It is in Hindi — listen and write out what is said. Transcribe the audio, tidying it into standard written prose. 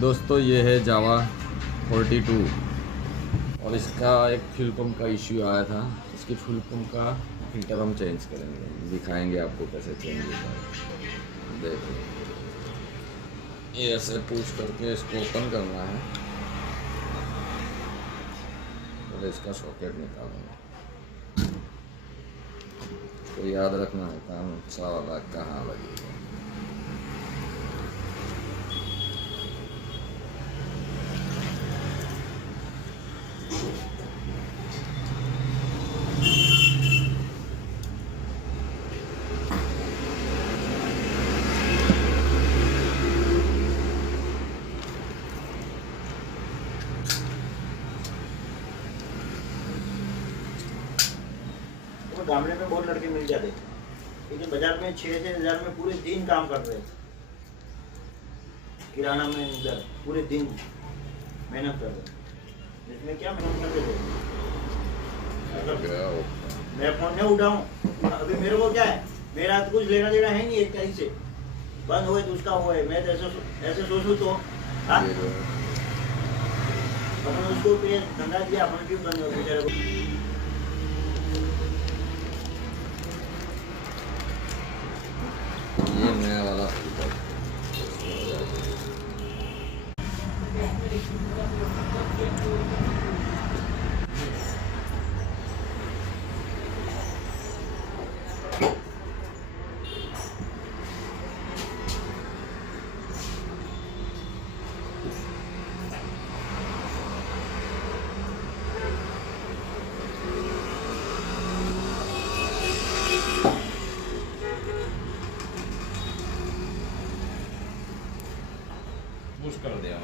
दोस्तों ये है जावा 42 और इसका एक फ्यूल पंप का इश्यू आया था। इसकी फ्यूल पंप का फिल्टर हम चेंज करेंगे, दिखाएंगे आपको कैसे चेंज होता है। देखो ये ऐसे पुश करके इसको ओपन करना है और इसका सॉकेट निकालना है। तो याद रखना है काम सारा कहाँ लगेगा। गामले में बहुत लड़के मिल जाते, लेकिन बाजार में 6-6 हज़ार में पूरे दिन काम कर रहे, किराना में इधर पूरे दिन मेहनत कर रहे। इसमें क्या मेहनत करते थे? मैं फोन नहीं उठाऊं, अभी मेरे को क्या है, मेरा तो कुछ लेना देना है नहीं, एक तारीख से बंद हुए तो उसका हुआ है। मैं तो ऐसे सोचूं तो अपन उसको धंधा दिया, अपन क्यों बंद हो बेचारे को। ये नया वाला पुश कर दिया।